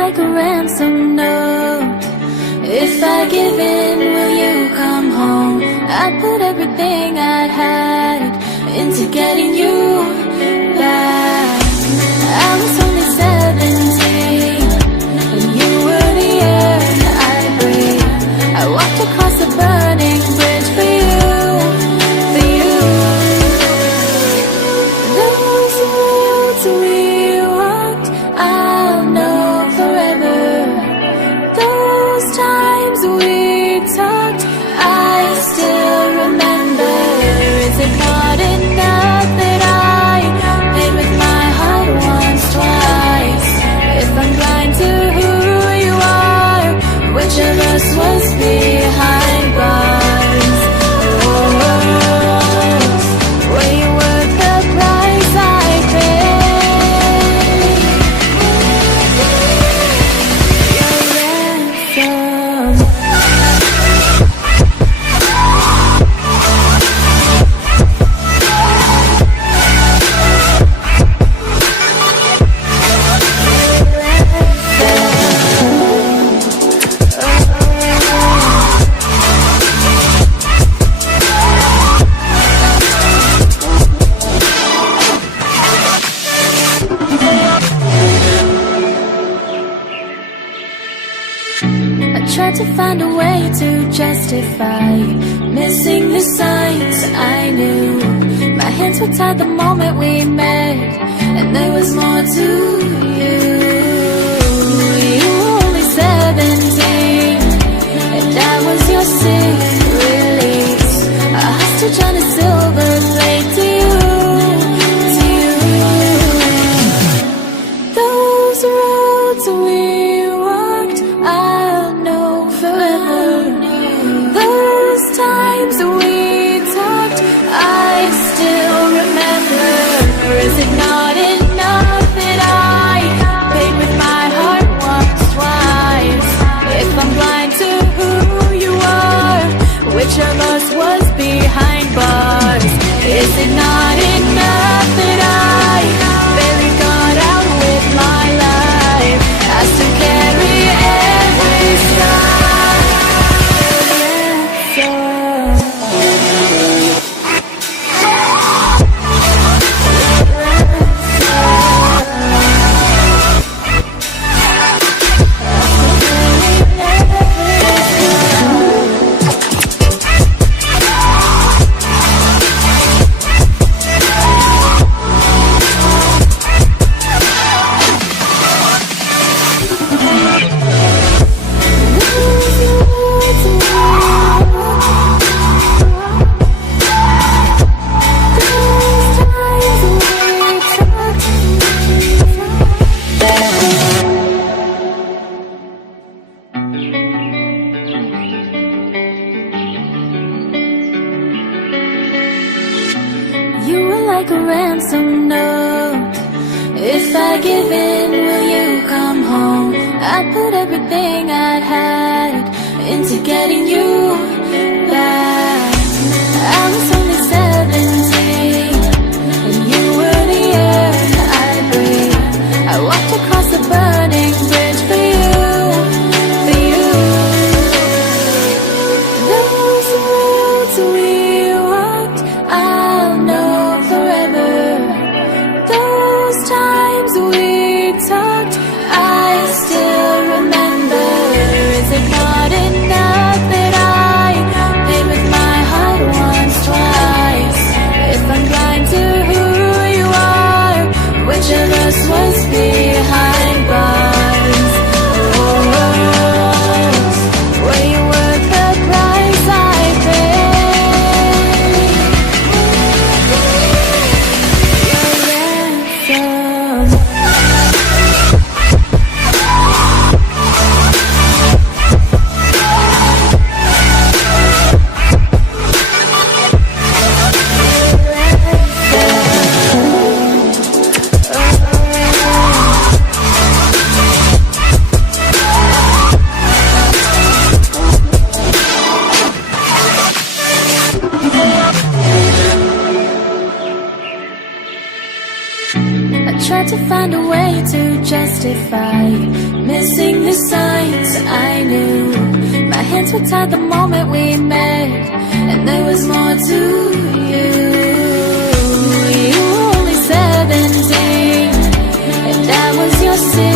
like a ransom note. If I give in, will you come home? I put everything I had into getting you back. I was only 17, and you were the air I breathed. I walked across the burning bridge for you, for you. Those roads we walked, I'll know forever. Those times we talked, I still remember. Is it not enough that I paid with my heart once, twice? If I'm blind to who you are, which of us was behind bars? Oh, were you worth the price I paid? Your ransom. I tried to find a way to justify missing the signs I knew. My hands were tied the moment we met, and there was more to you. You were only 17, and I was your sick release, a hostage on a silver plate to you, to you. Those roads we walked, I'll know forever. Those times we talked, I still remember. Is it not enough that I paid with my heart once, twice? If I'm blind to who you are, which of us was behind bars? Is it not enough that I barely got out with my life? I still carry every scar. You were like a ransom note. If I give in, will you come home? I put everything I had into getting you back. I was only 17, and you were the air I breathed. I walked across the burning bridge for you, for you. Those roads we walked, I'll know forever. Those times we talked, I still remember. Is it not enough that I paid with my heart once, twice? If I'm blind to who you are, which of us was behind bars? Oh, were you worth the price I paid? Your ransom. tried to find a way to justify missing the signs I knew. My hands were tied the moment we met, and there was more to you. You were only 17, and I was your 16.